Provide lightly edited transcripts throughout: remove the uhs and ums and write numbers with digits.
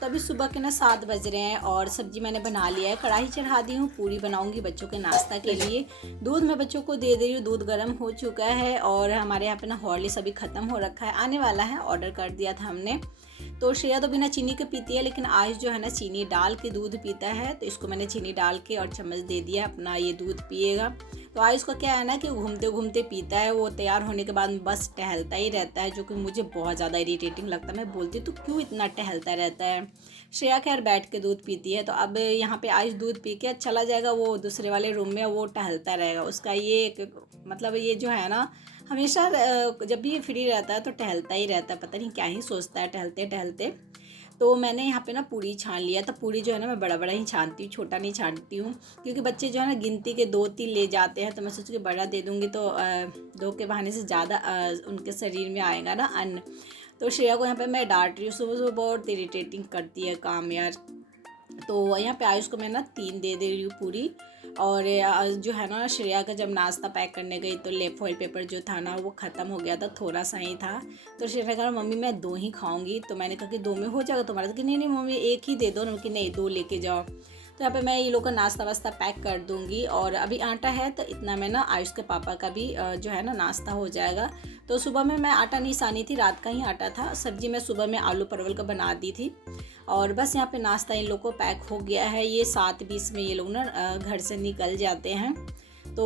तो अभी सुबह के ना 7 बज रहे हैं और सब्जी मैंने बना लिया है। कढ़ाई चढ़ा दी हूँ, पूरी बनाऊंगी बच्चों के नाश्ता के लिए। दूध मैं बच्चों को दे रही हूँ, दूध गर्म हो चुका है और हमारे यहाँ पे ना हॉर्लिक्स अभी ख़त्म हो रखा है, आने वाला है, ऑर्डर कर दिया था हमने। तो श्रेया तो बिना चीनी के पीती है, लेकिन आज जो है ना चीनी डाल के दूध पीता है, तो इसको मैंने चीनी डाल के और चम्मच दे दिया, अपना ये दूध पिएगा। तो आज उसका क्या है ना कि घूमते घूमते पीता है, वो तैयार होने के बाद बस टहलता ही रहता है, जो कि मुझे बहुत ज़्यादा इरिटेटिंग लगता है। मैं बोलती तो क्यों इतना टहलता रहता है। श्रेया खैर बैठ के दूध पीती है, तो अब यहाँ पे आज दूध पी के चला जाएगा वो दूसरे वाले रूम में, वो टहलता रहेगा। उसका ये मतलब ये जो है ना हमेशा जब भी ये फ्री रहता है तो टहलता ही रहता है, पता नहीं क्या ही सोचता है टहलते टहलते। तो मैंने यहाँ पे ना पूरी छान लिया। तो पूरी जो है ना मैं बड़ा बड़ा ही छानती हूँ, छोटा नहीं छानती हूँ, क्योंकि बच्चे जो है ना गिनती के 2-3 ले जाते हैं, तो मैं सोच के बड़ा दे दूँगी तो दो के बहाने से ज़्यादा उनके शरीर में आएगा ना अन्न। तो श्रेया को यहाँ पे मैं डांट रही हूँ, सुबह सुबह बहुत इरिटेटिंग करती है काम यार। तो यहाँ पे आयुष को मैं ना 3 दे रही हूँ पूरी। और जो है ना श्रेया का जब नाश्ता पैक करने गई तो फॉइल पेपर जो था ना वो ख़त्म हो गया था, थोड़ा सा ही था। तो श्रेया ने कहा मम्मी मैं 2 ही खाऊंगी। तो मैंने कहा कि 2 में हो जाएगा तुम्हारा, तो कि नहीं नहीं मम्मी 1 ही दे दो ना, कि नहीं 2 लेके जाओ। तो यहाँ पे मैं ये लोग का नाश्ता वास्ता पैक कर दूँगी। और अभी आटा है तो इतना में ना आयुष के पापा का भी जो है ना नाश्ता हो जाएगा। तो सुबह में मैं आटा नहीं सानी थी, रात का ही आटा था। सब्जी मैं सुबह में आलू परवल का बना दी थी। और बस यहाँ पे नाश्ता इन लोग को पैक हो गया है। ये 7:20 में ये लोग ना घर से निकल जाते हैं। तो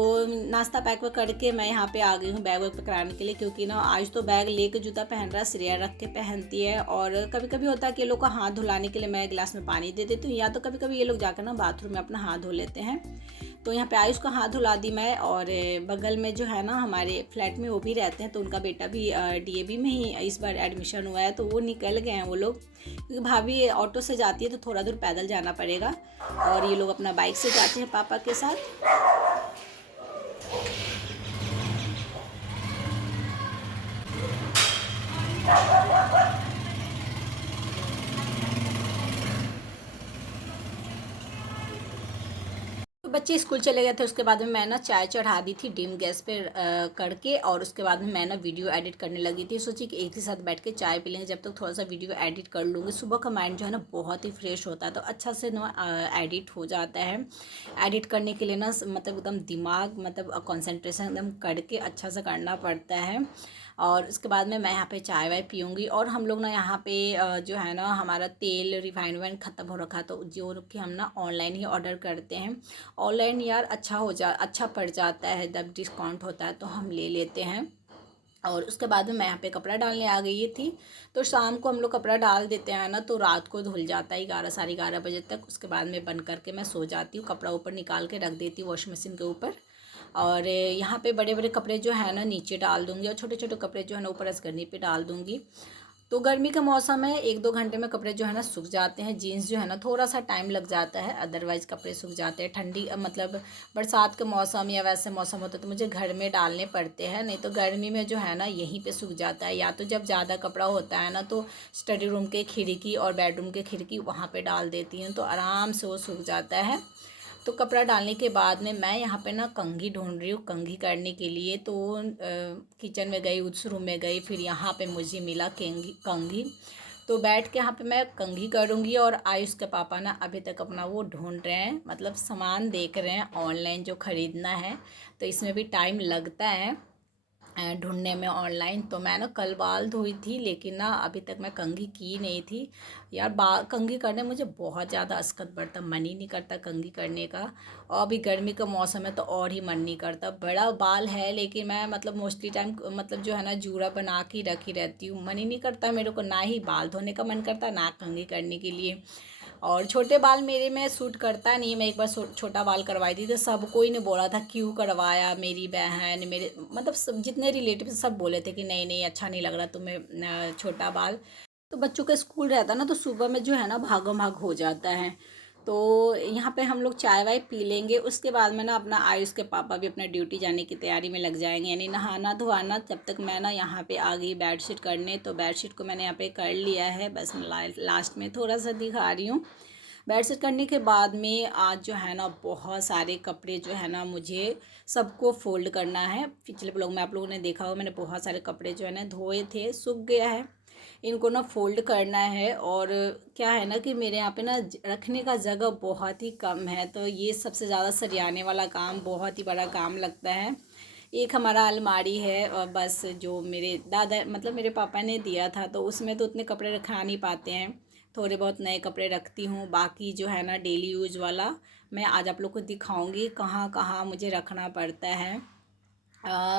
नाश्ता पैक करके मैं यहाँ पे आ गई हूँ बैग वैग पकड़ाने के लिए, क्योंकि ना आज तो बैग लेके जूता पहन रहा है, श्रेया रख के पहनती है। और कभी कभी होता है कि ये लोग का हाथ धुलाने के लिए मैं गिलास में पानी दे देती हूँ, या तो कभी कभी ये लोग जाकर ना बाथरूम में अपना हाथ धो लेते हैं। तो यहाँ पे आयुष का हाथ धुला दी मैं। और बगल में जो है ना हमारे फ्लैट में वो भी रहते हैं, तो उनका बेटा भी डीएवी में ही इस बार एडमिशन हुआ है, तो वो निकल गए हैं वो लोग, क्योंकि भाभी ऑटो से जाती है तो थोड़ा दूर पैदल जाना पड़ेगा। और ये लोग अपना बाइक से जाते हैं पापा के साथ। तो बच्चे स्कूल चले गए थे, उसके बाद में मैं ना चाय चढ़ा दी थी डिम गैस पे करके। और उसके बाद में मैं ना वीडियो एडिट करने लगी थी। सोची कि एक ही साथ बैठ के चाय पी लेंगे, जब तक थोड़ा सा वीडियो एडिट कर लूँगी। सुबह का माइंड जो है ना बहुत ही फ्रेश होता है, तो अच्छा से ना एडिट हो जाता है। एडिट करने के लिए ना मतलब एकदम दिमाग मतलब कंसंट्रेशन एकदम करके अच्छा से करना पड़ता है। और उसके बाद में मैं यहाँ पे चाय वाय पीऊँगी। और हम लोग ना यहाँ पे जो है ना हमारा तेल रिफाइंड वाइन ख़त्म हो रखा, तो जो कि हम ना ऑनलाइन ही ऑर्डर करते हैं। ऑनलाइन यार अच्छा पड़ जाता है, जब डिस्काउंट होता है तो हम ले लेते हैं। और उसके बाद में मैं यहाँ पे कपड़ा डालने आ गई थी। तो शाम को हम लोग कपड़ा डाल देते हैं ना, तो रात को धुल जाता है 11-11:30 बजे तक। उसके बाद में बंद करके मैं सो जाती हूँ, कपड़ा ऊपर निकाल के रख देती हूँ वॉशिंग मशीन के ऊपर। और यहाँ पे बड़े बड़े कपड़े जो है ना नीचे डाल दूँगी, और छोटे छोटे कपड़े जो है ना ऊपर असगरनी पे डाल दूँगी। तो गर्मी का मौसम है, 1-2 घंटे में कपड़े जो है ना सूख जाते हैं। जीन्स जो है ना थोड़ा सा टाइम लग जाता है, अदरवाइज़ कपड़े सूख जाते हैं। ठंडी मतलब बरसात का मौसम या वैसे मौसम होता है तो मुझे घर में डालने पड़ते हैं, नहीं तो गर्मी में जो है ना यहीं पे सूख जाता है। या तो जब ज़्यादा कपड़ा होता है ना तो स्टडी रूम के खिड़की और बेडरूम के खिड़की वहाँ पे डाल देती हूँ, तो आराम से वो सूख जाता है। तो कपड़ा डालने के बाद में मैं यहाँ पे ना कंघी ढूंढ रही हूँ, कंघी करने के लिए। तो किचन में गई, उस रूम में गई, फिर यहाँ पे मुझे मिला कंघी। तो बैठ के यहाँ पे मैं कंघी करूँगी। और आयुष के पापा ना अभी तक अपना वो ढूंढ रहे हैं, मतलब सामान देख रहे हैं ऑनलाइन जो ख़रीदना है। तो इसमें भी टाइम लगता है ढूंढने में ऑनलाइन। तो मैं ना कल बाल धोई थी, लेकिन ना अभी तक मैं कंघी की नहीं थी यार। बाल कंघी करने मुझे बहुत ज़्यादा असकत पड़ता, मन ही नहीं करता कंघी करने का। और अभी गर्मी का मौसम है तो और ही मन नहीं करता। बड़ा बाल है लेकिन मैं मतलब मोस्टली टाइम मतलब जो है ना जूड़ा बना के रखी रहती हूँ। मन ही नहीं करता मेरे को, ना ही बाल धोने का मन करता, ना कंघी करने के लिए। और छोटे बाल मेरे में सूट करता नहीं। मैं एक बार छोटा बाल करवाई थी तो सब कोई ने बोला था क्यों करवाया, मेरी बहन मेरे मतलब सब जितने रिलेटिव सब बोले थे कि नहीं नहीं अच्छा नहीं लग रहा तुम्हें छोटा बाल। तो बच्चों का स्कूल रहता ना तो सुबह में जो है ना भागम भाग हो जाता है। तो यहाँ पे हम लोग चाय वाय पी लेंगे। उसके बाद में ना अपना आयुष के पापा भी अपना ड्यूटी जाने की तैयारी में लग जाएंगे, यानी नहाना धोआना। तब तक मैं ना यहाँ पे आ गई बेडशीट करने। तो बेडशीट को मैंने यहाँ पे कर लिया है, बस मैं लास्ट में थोड़ा सा दिखा रही हूँ। बेडशीट करने के बाद में आज जो है ना बहुत सारे कपड़े जो है ना मुझे सबको फ़ोल्ड करना है। पिछले ब्लॉग में आप लोगों ने देखा हो, मैंने बहुत सारे कपड़े जो है ना धोए थे, सूख गया है। इनको ना फ़ोल्ड करना है। और क्या है ना कि मेरे यहाँ पे ना रखने का जगह बहुत ही कम है, तो ये सबसे ज़्यादा सरियाने वाला काम बहुत ही बड़ा काम लगता है। एक हमारा अलमारी है और बस, जो मेरे दादा मतलब मेरे पापा ने दिया था, तो उसमें तो उतने कपड़े रखा नहीं पाते हैं, थोड़े बहुत नए कपड़े रखती हूँ। बाकी जो है ना डेली यूज वाला मैं आज आप लोग को दिखाऊंगी कहाँ कहाँ मुझे रखना पड़ता है।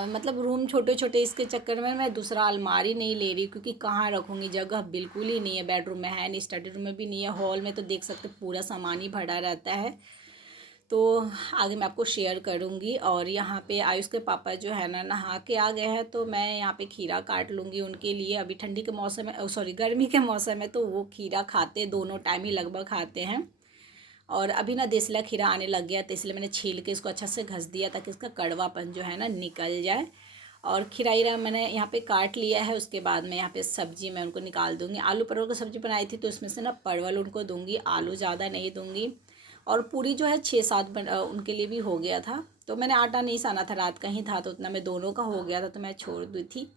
मतलब रूम छोटे छोटे, इसके चक्कर में मैं दूसरा अलमारी नहीं ले रही, क्योंकि कहाँ रखूँगी, जगह बिल्कुल ही नहीं है। बेडरूम में है नहीं, स्टडी रूम में भी नहीं है, हॉल में तो देख सकते पूरा सामान ही भरा रहता है। तो आगे मैं आपको शेयर करूँगी। और यहाँ पे आयुष के पापा जो है ना नहा के आ गए हैं, तो मैं यहाँ पे खीरा काट लूँगी उनके लिए। अभी ठंडी के मौसम में, सॉरी गर्मी के मौसम में तो वो खीरा खाते, दोनों टाइम ही लगभग खाते हैं। और अभी ना देसला खीरा आने लग गया, तो इसलिए मैंने छील के इसको अच्छा से घस दिया ताकि इसका कड़वापन जो है ना निकल जाए। और खीरा मैंने यहाँ पे काट लिया है। उसके बाद में यहाँ पे सब्जी मैं उनको निकाल दूँगी। आलू परवल की सब्ज़ी बनाई थी, तो इसमें से ना परवल उनको दूँगी, आलू ज़्यादा नहीं दूँगी। और पूरी जो है 6-7 उनके लिए भी हो गया था, तो मैंने आटा नहीं साना था, रात का ही था, तो उतना में दोनों का हो गया था, तो मैं छोड़ दी थी।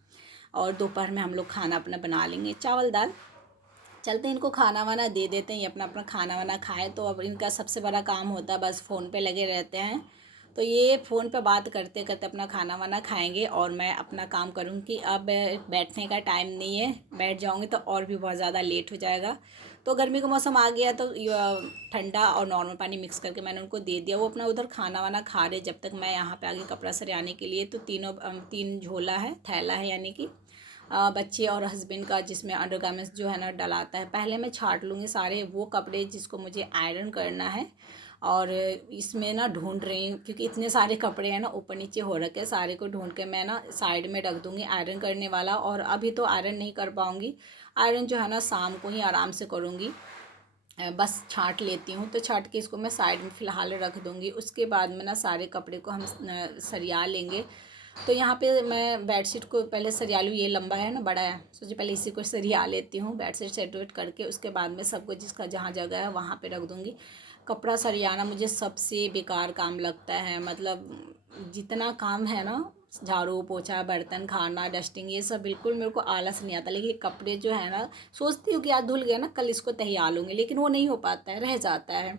और दोपहर में हम लोग खाना अपना बना लेंगे, चावल दाल। चलते हैं, इनको खाना वाना दे देते हैं, ये अपना अपना खाना वाना खाएं। तो अब इनका सबसे बड़ा काम होता है बस फ़ोन पे लगे रहते हैं, तो ये फ़ोन पे बात करते करते अपना खाना वाना खाएंगे और मैं अपना काम करूँगी। अब बैठने का टाइम नहीं है, बैठ जाऊँगी तो और भी बहुत ज़्यादा लेट हो जाएगा। तो गर्मी का मौसम आ गया, तो ठंडा और नॉर्मल पानी मिक्स करके मैंने उनको दे दिया। वो अपना उधर खाना वाना खा रहे, जब तक मैं यहाँ पे आगे कपड़ा सरियाने के लिए, तो तीन झोला है, थैला है, यानी कि बच्चे और हस्बैंड का, जिसमें अंडरगारमेंट्स जो है ना डलाता है। पहले मैं छाट लूँगी सारे वो कपड़े जिसको मुझे आयरन करना है। और इसमें ना ढूंढ रही हूँ, क्योंकि इतने सारे कपड़े हैं ना ऊपर नीचे हो रखे, सारे को ढूंढ के मैं ना साइड में रख दूँगी आयरन करने वाला। और अभी तो आयरन नहीं कर पाऊँगी, आयरन जो है ना शाम को ही आराम से करूँगी। बस छांट लेती हूँ, तो छांट के इसको मैं साइड में फ़िलहाल रख दूँगी। उसके बाद में ना सारे कपड़े को हम सरिया लेंगे। तो यहाँ पे मैं बेडशीट को पहले सरिया लूँ, ये लंबा है ना, बड़ा है, सोचिए पहले इसी को सरिया लेती हूँ, बेडशीट सेट वेट करके। उसके बाद में सबको जिसका जहाँ जगह है वहाँ पे रख दूँगी। कपड़ा सरियाना मुझे सबसे बेकार काम लगता है, मतलब जितना काम है ना, झाड़ू पोछा बर्तन खाना डस्टिंग, ये सब बिल्कुल मेरे को आलस नहीं आता। लेकिन कपड़े जो है ना, सोचती हूँ कि आज धुल गया ना, कल इसको तैयार लूँगी, लेकिन वो नहीं हो पाता है, रह जाता है।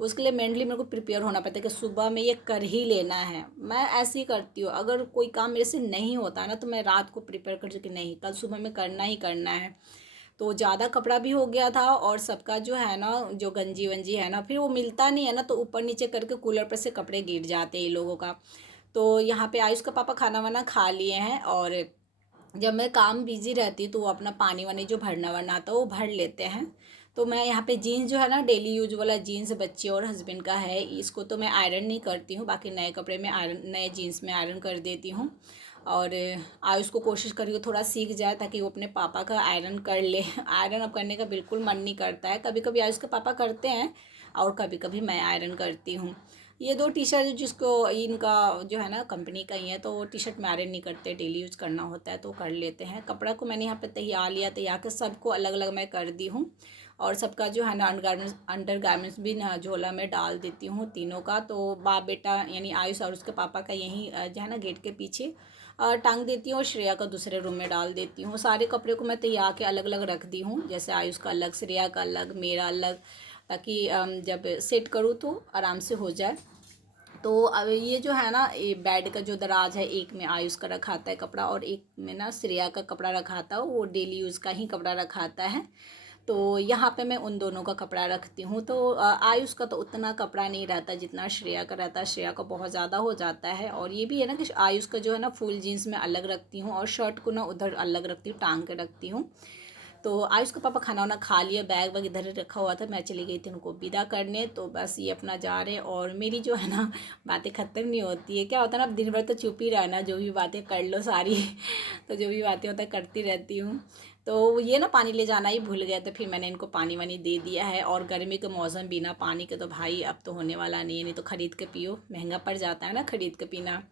उसके लिए मेनली मेरे को प्रिपेयर होना पड़ता है कि सुबह में ये कर ही लेना है। मैं ऐसे ही करती हूँ, अगर कोई काम मेरे से नहीं होता है ना, तो मैं रात को प्रिपेयर कर कि नहीं कल सुबह में करना ही करना है। तो ज़्यादा कपड़ा भी हो गया था, और सबका जो है ना, जो गंजी वंजी है ना, फिर वो मिलता नहीं है ना, तो ऊपर नीचे करके कूलर पर से कपड़े गिर जाते हैं ये लोगों का। तो यहाँ पे आयुष का पापा खाना वाना खा लिए हैं, और जब मैं काम बिजी रहती तो वो अपना पानी वानी जो भरना वरना आता है वो भर लेते हैं। तो मैं यहाँ पे जीन्स जो है ना, डेली यूज वाला जीन्स बच्चे और हस्बैंड का है, इसको तो मैं आयरन नहीं करती हूँ, बाकी नए कपड़े में आयरन, नए जीन्स में आयरन कर देती हूँ। और आयुष को कोशिश करी थोड़ा सीख जाए ताकि वो अपने पापा का आयरन कर ले। आयरन अब करने का बिल्कुल मन नहीं करता है, कभी कभी आयुष के पापा करते हैं और कभी कभी मैं आयरन करती हूँ। ये 2 टी शर्ट जिसको इनका जो है ना कंपनी का ही है, तो वो टी शर्ट में आयरन नहीं करते, डेली यूज़ करना होता है तो कर लेते हैं। कपड़ा को मैंने यहाँ पे तैयार लिया, तैयार कर सबको अलग अलग मैं कर दी हूँ। और सबका जो है ना अंडर गारमेंट्स भी ना झोला में डाल देती हूँ तीनों का। तो बाप बेटा यानी आयुष और उसके पापा का यहीं जो है ना गेट के पीछे टांग देती हूँ, और श्रेया का दूसरे रूम में डाल देती हूँ। सारे कपड़े को मैं तैयार के अलग अलग रख दी हूँ, जैसे आयुष का अलग, श्रेया का अलग, मेरा अलग, ताकि जब सेट करूँ तो आराम से हो जाए। तो अब ये जो है ना, ये बेड का जो दराज है, एक में आयुष का रखा आता है कपड़ा और एक में ना श्रेया का कपड़ा रखा आता है, वो डेली यूज़ का ही कपड़ा रखा आता है। तो यहाँ पे मैं उन दोनों का कपड़ा रखती हूँ। तो आयुष का तो उतना कपड़ा नहीं रहता जितना श्रेया का रहता है, श्रेया का बहुत ज़्यादा हो जाता है। और ये भी है ना कि आयुष का जो है ना फुल जीन्स में अलग रखती हूँ, और शर्ट को ना उधर अलग रखती हूँ, टांग के रखती हूँ। तो आयुष का पापा खाना वाना खा लिया, बैग वैग इधर ही रखा हुआ था, मैं चली गई थी उनको विदा करने। तो बस ये अपना जा रहे, और मेरी जो है ना बातें ख़त्म नहीं होती है। क्या होता है ना, अब दिन भर तो चुप ही रहना, जो भी बातें कर लो सारी। तो जो भी बातें होता है करती रहती हूँ। तो ये ना पानी ले जाना ही भूल गया, तो फिर मैंने इनको पानी वानी दे दिया है। और गर्मी के मौसम बिना पानी के तो भाई अब तो होने वाला नहीं है, नहीं तो ख़रीद के पियो, महंगा पड़ जाता है ना ख़रीद के पीना।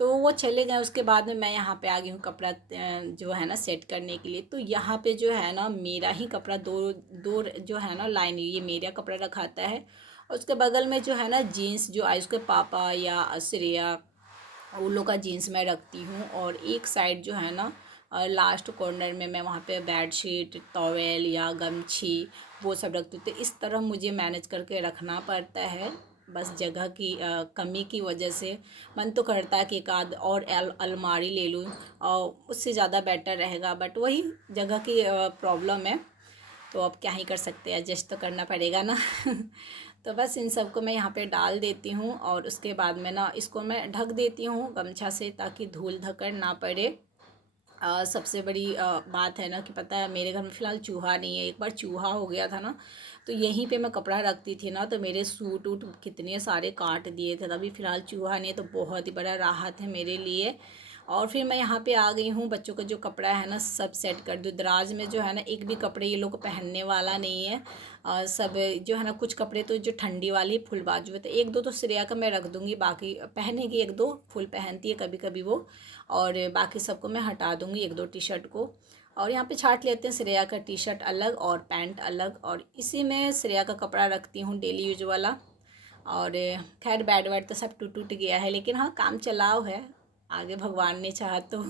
तो वो चले गए, उसके बाद में मैं यहाँ पे आ गई हूँ कपड़ा जो है ना सेट करने के लिए। तो यहाँ पे जो है ना मेरा ही कपड़ा दो दो जो है ना लाइन, ये मेरा कपड़ा रखाता है। और उसके बगल में जो है ना जीन्स, जो आयुष के पापा या श्रेया उन लोग का जीन्स मैं रखती हूँ। और एक साइड जो है ना और लास्ट कॉर्नर में मैं वहाँ पे बेडशीट, टॉवेल या गमछी वो सब रखती हूँ। तो इस तरह मुझे मैनेज करके रखना पड़ता है, बस जगह की कमी की वजह से। मन तो करता है कि एक आध और अलमारी ले लूँ और उससे ज़्यादा बेटर रहेगा, बट वही जगह की प्रॉब्लम है। तो अब क्या ही कर सकते हैं, एडजस्ट तो करना पड़ेगा ना। तो बस इन सब को मैं यहाँ पे डाल देती हूँ और उसके बाद में ना इसको मैं ढक देती हूँ गमछा से, ताकि धूल धक्कड़ ना पड़े। सबसे बड़ी बात है ना कि पता है मेरे घर में फ़िलहाल चूहा नहीं है। एक बार चूहा हो गया था ना, तो यहीं पे मैं कपड़ा रखती थी ना, तो मेरे सूट वूट कितने सारे काट दिए थे। तभी फ़िलहाल चूहा नहीं है, तो बहुत ही बड़ा राहत है मेरे लिए। और फिर मैं यहाँ पे आ गई हूँ, बच्चों का जो कपड़ा है ना सब सेट कर दूँ। दराज में जो है ना एक भी कपड़े ये लोग पहनने वाला नहीं है। सब जो है ना कुछ कपड़े तो जो ठंडी वाली फुल बाजू है, तो एक दो तो श्रेया का मैं रख दूँगी, बाकी पहनेगी, एक दो फुल पहनती है कभी कभी वो, और बाकी सबको मैं हटा दूँगी, एक दो टी शर्ट को। और यहाँ पे छाट लेते हैं, श्रेया का टी शर्ट अलग और पैंट अलग, और इसी में श्रेया का कपड़ा रखती हूँ डेली यूज वाला। और खैर बेड वेड तो सब टूट टूट गया है, लेकिन हाँ काम चलाओ है, आगे भगवान ने चाहा तो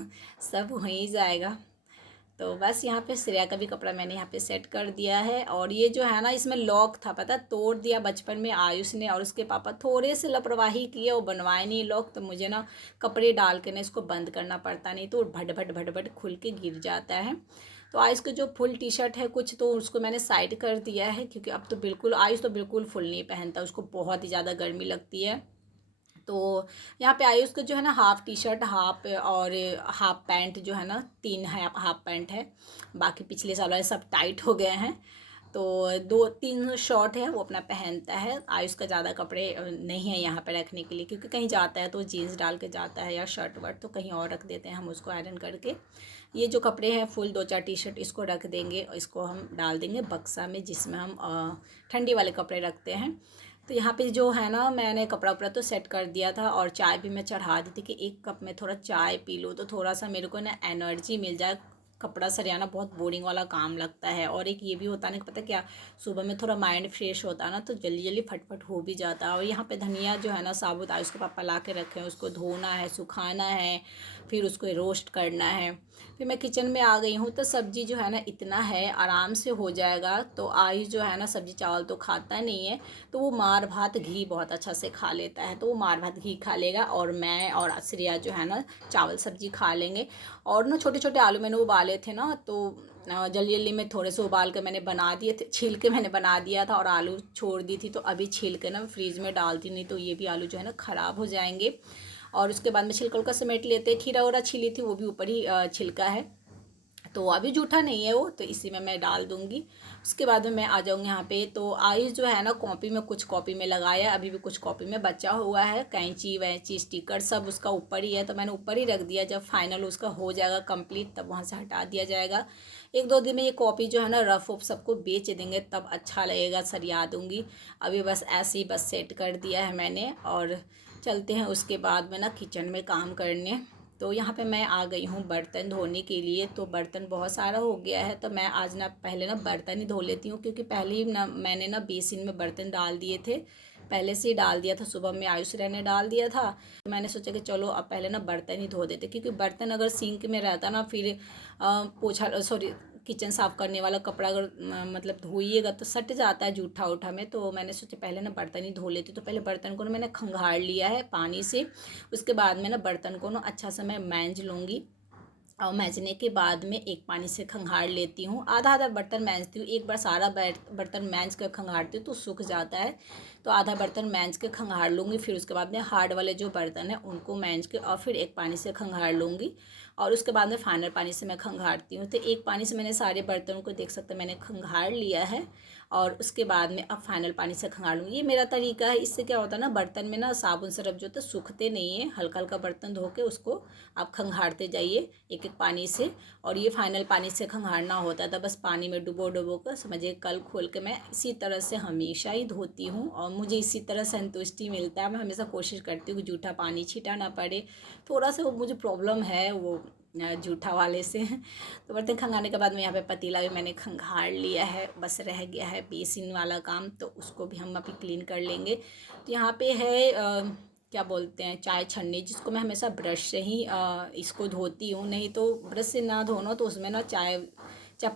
सब हो ही जाएगा। तो बस यहाँ पे श्रेया का भी कपड़ा मैंने यहाँ पे सेट कर दिया है। और ये जो है ना इसमें लॉक था, पता तोड़ दिया बचपन में आयुष ने, और उसके पापा थोड़े से लापरवाही किए, वो बनवाए नहीं लॉक, तो मुझे ना कपड़े डाल के ना इसको बंद करना पड़ता, नहीं तो भट भट भट भट खुल के गिर जाता है। तो आयुष का जो फुल टी शर्ट है कुछ, तो उसको मैंने साइड कर दिया है, क्योंकि अब तो बिल्कुल आयुष तो बिल्कुल फुल नहीं पहनता, उसको बहुत ही ज़्यादा गर्मी लगती है। तो यहाँ पे आयुष का जो है ना हाफ़ टी शर्ट, हाफ और हाफ पैंट जो है ना, तीन है हाफ पैंट है, बाकी पिछले साल वाले सब टाइट हो गए हैं। तो दो तीन शॉर्ट है वो अपना पहनता है। आयुष का ज़्यादा कपड़े नहीं है यहाँ पे रखने के लिए, क्योंकि कहीं जाता है तो जीन्स डाल के जाता है या शर्ट वर्ट, तो कहीं और रख देते हैं हम उसको आयरन करके। ये जो कपड़े हैं फुल दो चार टी शर्ट, इसको रख देंगे और इसको हम डाल देंगे बक्सा में, जिसमें हम ठंडी वाले कपड़े रखते हैं। तो यहाँ पे जो है ना मैंने कपड़ा उपड़ा तो सेट कर दिया था, और चाय भी मैं चढ़ा दी थी कि एक कप में थोड़ा चाय पी लूँ, तो थोड़ा सा मेरे को ना एनर्जी मिल जाए। कपड़ा सरियाना बहुत बोरिंग वाला काम लगता है, और एक ये भी होता है ना, पता क्या, सुबह में थोड़ा माइंड फ्रेश होता है ना, तो जल्दी जल्दी फटफट हो भी जाता है। और यहाँ पे धनिया जो है ना साबुत आयुष के पापा ला के रखे हैं, उसको धोना है, सुखाना है, फिर उसको रोस्ट करना है। फिर मैं किचन में आ गई हूँ, तो सब्ज़ी जो है ना इतना है आराम से हो जाएगा। तो आयुष जो है ना सब्ज़ी चावल तो खाता नहीं है, तो वो मार भात घी बहुत अच्छा से खा लेता है, तो वो मार भात घी खा लेगा, और मैं और श्रेया जो है ना चावल सब्ज़ी खा लेंगे। और ना छोटे छोटे आलू मैंने उबाले थे ना, तो जल्दी जल्दी में थोड़े से उबाल के मैंने बना दिए थे, छील के मैंने बना दिया था, और आलू छोड़ दी थी, तो अभी छील के ना फ्रीज में डालती, नहीं तो ये भी आलू जो है ना ख़राब हो जाएंगे। और उसके बाद में छिलका उलका समेट लेते, खीरा उरा छीली थी वो भी ऊपर ही छिलका है, तो अभी जूठा नहीं है वो, तो इसी में मैं डाल दूँगी। उसके बाद में मैं आ जाऊँगी यहाँ पे। तो आयुष जो है ना कॉपी में, कुछ कॉपी में लगाया, अभी भी कुछ कॉपी में बचा हुआ है, कैंची वैंची स्टिकर सब उसका ऊपर ही है, तो मैंने ऊपर ही रख दिया। जब फाइनल उसका हो जाएगा कंप्लीट, तब वहाँ से हटा दिया जाएगा। एक दो दिन में ये कॉपी जो है ना रफ ऑफ सबको बेच देंगे, तब अच्छा लगेगा, सरिया दूँगी। अभी बस ऐसे ही बस सेट कर दिया है मैंने, और चलते हैं उसके बाद में ना किचन में काम करने। तो यहाँ पे मैं आ गई हूँ बर्तन धोने के लिए। तो बर्तन बहुत सारा हो गया है, तो मैं आज ना पहले ना बर्तन ही धो लेती हूँ, क्योंकि पहले ही ना मैंने ना बेसिन में बर्तन डाल दिए थे, पहले से ही डाल दिया था, सुबह में आयुष ने डाल दिया था। तो मैंने सोचा कि चलो अब पहले ना बर्तन ही धो देते, क्योंकि बर्तन अगर सिंक में रहता ना, फिर पोछा सॉरी किचन साफ़ करने वाला कपड़ा अगर मतलब धोइएगा तो सट जाता है जूठा उठा में। तो मैंने सोचा पहले ना बर्तन ही धो लेती। तो पहले बर्तन को ना मैंने खंगार लिया है पानी से, उसके बाद में ना बर्तन को ना अच्छा से मैं मांज लूँगी, और मांजने के बाद में एक पानी से खंगार लेती हूँ, आधा आधा बर्तन मांजती हूँ। एक बार सारा बर्तन मांज कर खंगारती हूँ तो सूख जाता है, तो आधा बर्तन मांज के खंगार लूँगी। फिर उसके बाद में हार्ड वाले जो बर्तन हैं उनको मांज के और फिर एक पानी से खंगार लूँगी, और उसके बाद में फाइनल पानी से मैं खंगारती हूँ। तो एक पानी से मैंने सारे बर्तनों को देख सकते मैंने खंगार लिया है, और उसके बाद में अब फाइनल पानी से खंगार लूँगी। ये मेरा तरीका है। इससे क्या होता है ना, बर्तन में ना साबुन सरफ जो होता है सूखते नहीं है। हल्का हल्का बर्तन धो के उसको आप खंगारते जाइए एक एक पानी से, और ये फाइनल पानी से खंगारना होता था, बस पानी में डुबो डुबो कर समझिए। कल खोल के मैं इसी तरह से हमेशा ही धोती हूँ, और मुझे इसी तरह संतुष्टि मिलता है। मैं हमेशा कोशिश करती हूँ कि जूठा पानी छीटा ना पड़े। थोड़ा सा वो मुझे प्रॉब्लम है वो जूठा वाले से। तो बर्तन खंगाने के बाद में यहाँ पे पतीला भी मैंने खंगार लिया है, बस रह गया है बेसिन वाला काम, तो उसको भी हम अभी क्लीन कर लेंगे। तो यहाँ पे है क्या बोलते हैं, चाय छन्नी, जिसको मैं हमेशा ब्रश से ही इसको धोती हूँ। नहीं तो ब्रश से ना धोना तो उसमें ना चाय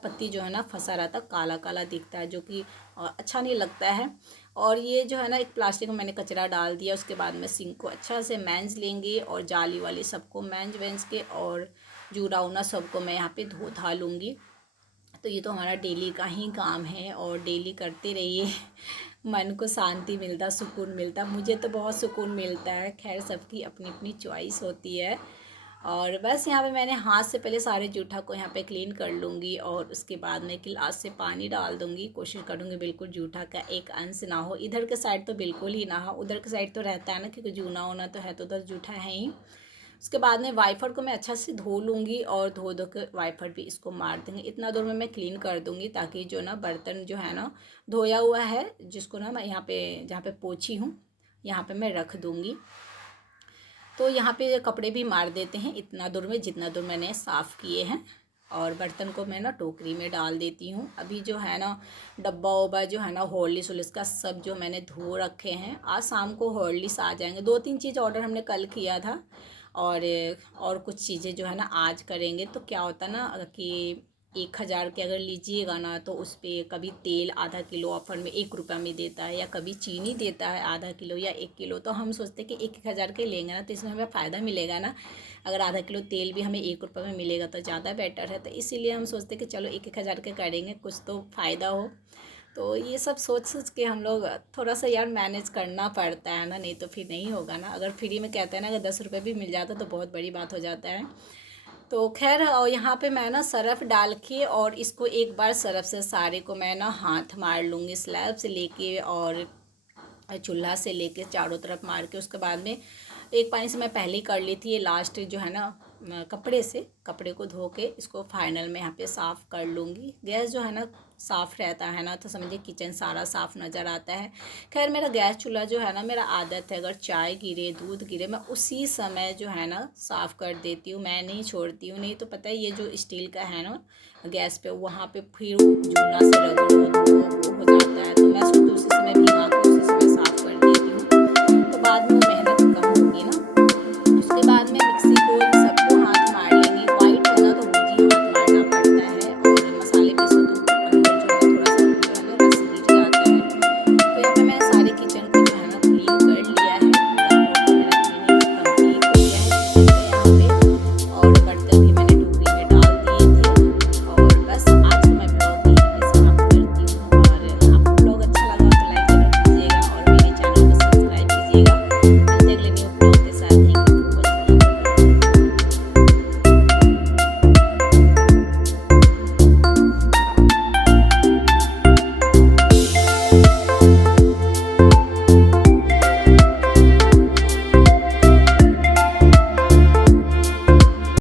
पत्ती जो है ना फंसा रहता, काला काला दिखता है, जो कि अच्छा नहीं लगता है। और ये जो है ना एक प्लास्टिक में मैंने कचरा डाल दिया। उसके बाद में सिंक को अच्छा से मैंज लेंगे और जाली वाली सबको मैंज वैंज के और जूना उना सबको मैं यहाँ पे धो धा लूँगी। तो ये तो हमारा डेली का ही काम है और डेली करते रहिए। मन को शांति मिलता, सुकून मिलता, मुझे तो बहुत सुकून मिलता है। खैर सबकी अपनी अपनी चॉइस होती है। और बस यहाँ पे मैंने हाथ से पहले सारे जूठा को यहाँ पे क्लीन कर लूँगी और उसके बाद में गिलास से पानी डाल दूँगी। कोशिश करूँगी बिल्कुल जूठा का एक अंश ना हो। इधर के साइड तो बिल्कुल ही ना हो, उधर के साइड तो रहता है ना, क्योंकि जूना होना तो है, तो उधर जूठा है ही। उसके बाद में वाइपर को मैं अच्छा से धो लूँगी और धो के वाइपर भी इसको मार देंगे। इतना दूर में मैं क्लीन कर दूँगी ताकि जो ना बर्तन जो है ना धोया हुआ है, जिसको ना मैं यहाँ पे जहाँ पे पोछी हूँ यहाँ पे मैं रख दूँगी। तो यहाँ पे कपड़े भी मार देते हैं इतना दूर में जितना दूर मैंने साफ़ किए हैं। और बर्तन को मैं ना टोकरी में डाल देती हूँ। अभी जो है ना डब्बा वब्बा जो है ना हॉर्लिक्स वॉर्लिक्स का सब जो मैंने धो रखे हैं। आज शाम को हॉर्लिक्स आ जाएंगे। 2-3 चीज़ ऑर्डर हमने कल किया था और कुछ चीज़ें जो है ना आज करेंगे। तो क्या होता ना कि 1000 के अगर लीजिएगा ना तो उस पर कभी तेल आधा किलो ऑफर में 1 रुपये में देता है, या कभी चीनी देता है आधा किलो या 1 किलो। तो हम सोचते हैं कि 1000 के लेंगे ना तो इसमें हमें फ़ायदा मिलेगा ना। अगर आधा किलो तेल भी हमें 1 रुपये में मिलेगा तो ज़्यादा बेटर है। तो इसीलिए हम सोचते हैं कि चलो 1-1000 के करेंगे, कुछ तो फ़ायदा हो। तो ये सब सोच सोच के हम लोग थोड़ा सा यार मैनेज करना पड़ता है ना, नहीं तो फिर नहीं होगा ना। अगर फ्री में कहते हैं ना अगर 10 रुपये भी मिल जाता तो बहुत बड़ी बात हो जाता है। तो खैर और यहाँ पे मैं ना सरफ़ डाल के और इसको एक बार सरफ़ से सारे को मैं ना हाथ मार लूँगी, स्लैब से लेके और चूल्हा से लेके चारों तरफ मार के। उसके बाद में एक पानी से मैं पहले ही कर ली थी। ये लास्ट जो है ना कपड़े को धो के इसको फाइनल में यहाँ पे साफ़ कर लूँगी। गैस जो है ना साफ़ रहता है ना तो समझिए किचन सारा साफ़ नज़र आता है। खैर मेरा गैस चूल्हा जो है ना, मेरा आदत है अगर चाय गिरे दूध गिरे मैं उसी समय जो है ना साफ़ कर देती हूँ, मैं नहीं छोड़ती हूँ। नहीं तो पता है ये जो स्टील का है ना गैस पे, वहाँ पे फिर जूना से रगड़ो धो वो हो जाता है। तो मैं सोचती हूँ उसी समय भिगा के